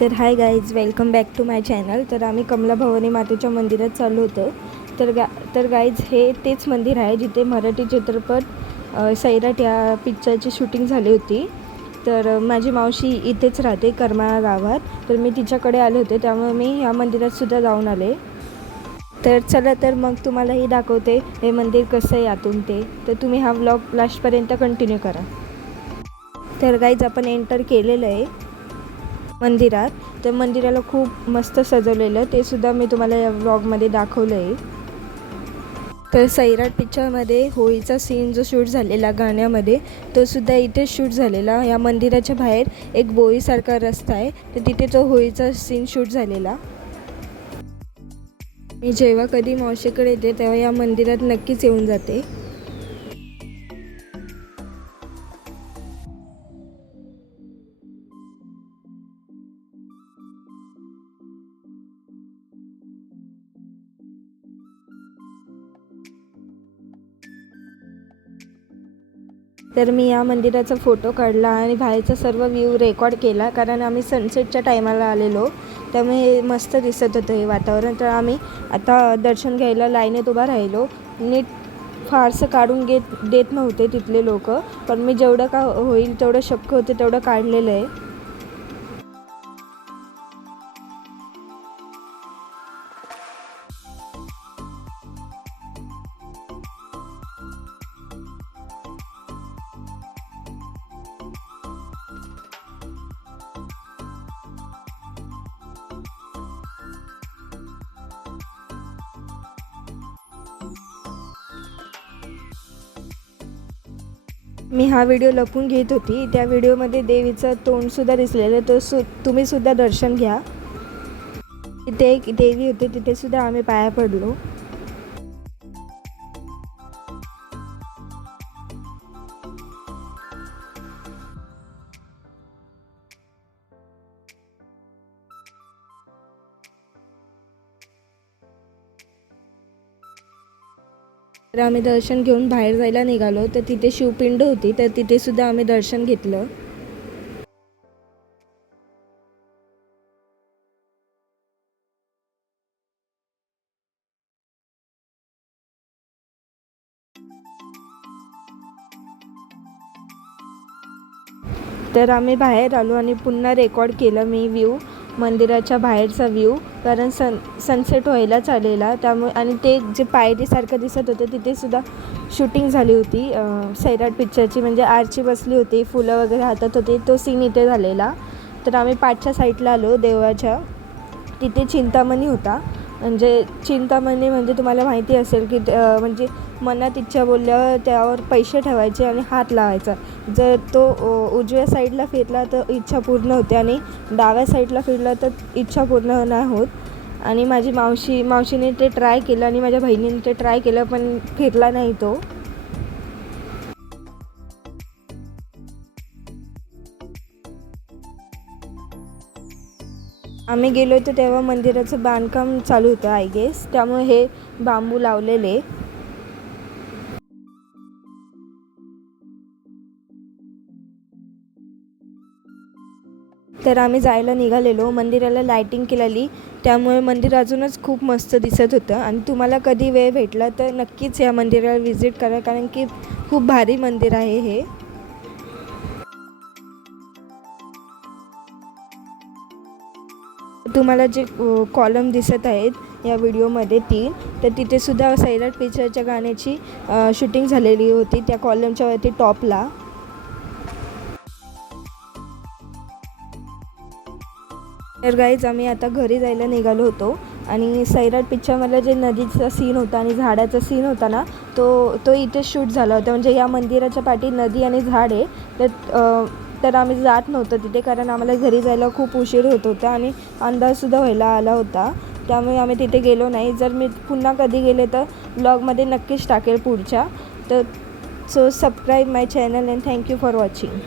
तर hi guys, welcome back to my channel. तर आम्ही कमला भवानी मातेच्या मंदिरात चाललो होतो. तर गाईज हे तेच मंदिर आहे जिथे मराठी चित्रपट सैराट या पिक्चरची शूटिंग झाली होती. तर माझी मावशी इथेच राहते करमाळा गावात. तर मी तिच्याकडे आले होते, त्यामुळे मी ह्या मंदिरातसुद्धा जाऊन आले. तर चला, तर मग तुम्हालाही दाखवते हे मंदिर कसं आहे आतून ते. तर तुम्ही हा व्लॉग लास्टपर्यंत कंटिन्यू करा. तर गाईज आपण एंटर केलेलं आहे मंदिरात. तर मंदिराला खूप मस्त सजवलेलं, ते सुद्धा मी तुम्हाला या व्लॉगमध्ये दाखवलं आहे. तर सैराट पिक्चरमध्ये होळीचा सीन जो शूट झालेला गाण्यामध्ये, तो सुद्धा इथेच शूट झालेला. या मंदिराच्या बाहेर एक बोईसारखा रस्ता आहे, तर तिथे तो होळीचा सीन शूट झालेला. मी जेव्हा कधी मावशीकडे येते तेव्हा या मंदिरात नक्कीच येऊन जाते. तर मी या मंदिराचा फोटो काढला आणि बाहेरचा सर्व व्ह्यू रेकॉर्ड केला, कारण आम्ही सनसेटच्या टायमाला आलेलो, त्यामुळे मस्त दिसत होतं हे वातावरण. तर आम्ही आता दर्शन घ्यायला लाईनीत उभा राहिलो. नीट फारसं काढून देत नव्हते तिथले लोक, पण मी जेवढं का होईल तेवढं शक्य होते तेवढं काढलेलं आहे. मी हा व्हिडिओ लपवून घेत होती. त्या व्हिडिओमध्ये देवीचं तोंडसुद्धा दिसलेलं, तुम्हीसुद्धा दर्शन घ्या. तिथे एक देवी होती, तिथेसुद्धा आम्ही पाया पडलो. तर आम्ही दर्शन घेऊन बाहेर जायला निघालो. तर तिथे शिवपिंड होती, तर तिथेसुद्धा आम्ही दर्शन घेतलं. तर आम्ही बाहेर आलो आणि पुन्हा रेकॉर्ड केलं मी व्ह्यू, मंदिराच्या बाहेरचा व्ह्यू, कारण सनसेट व्हायलाच आलेला, त्यामुळे. आणि ते जे पायरीसारखं दिसत होतं तिथेसुद्धा शूटिंग झाली होती सैराट पिक्चरची, म्हणजे आरची बसली होती, फुलं वगैरे हातात होते, तो सीन इथे झालेला. तर आम्ही पाठच्या साईडला आलो देवाच्या. तिथे चिंतामणी होता. चिंतामणी म्हणजे तुम्हाला माहिती असेल की म्हणजे मनात इच्छा बोलल्यावर त्यावर पैसे ठेवायचे आणि हात लावायचा. जर तो उजव्या साईडला फिरला तर इच्छा पूर्ण होते, आणि डाव्या साईडला फिरला तर इच्छा पूर्ण नाही होत. आणि माझी मावशीने ते ट्राय केलं आणि माझ्या बहिणीने ते ट्राय केलं, पण फिरला नाही तो. आम्ही गेलो होतो तेव्हा मंदिराचं बांधकाम चालू होतं आय गेस, त्यामुळे हे बांबू लावलेले. तर आम्ही जायला निघालेलो. मंदिराला लायटिंग केलेली, त्यामुळे मंदिर अजूनच खूप मस्त दिसत होतं. आणि तुम्हाला कधी वेळ भेटला तर नक्कीच या मंदिराला व्हिजिट करा, कारण की खूप भारी मंदिर आहे हे. तुम्हाला जे कॉलम दिसत आहेत या व्हिडिओमध्ये 3, तर तिथेसुद्धा सैराट पिक्चरच्या गाण्याची शूटिंग झालेली होती त्या कॉलमच्या वरती टॉपला. तर गाईज आम्ही आता घरी जायला निघालो होतो, आणि सैराट पिक्चरमधला जे नदीचा सीन होता आणि झाडाचा सीन होता ना, तो इथे शूट झाला होता. म्हणजे या मंदिराच्या पाठी नदी आणि झाड आहे. तर आम्ही जात नव्हतो तिथे, कारण आम्हाला घरी जायला खूप उशीर होत होता आणि अंधारसुद्धा व्हायला आला होता, त्यामुळे आम्ही तिथे गेलो नाही. जर मी पुन्हा कधी गेले तर ब्लॉगमध्ये नक्कीच टाकेल पुढच्या. तर subscribe my channel and thank you for watching.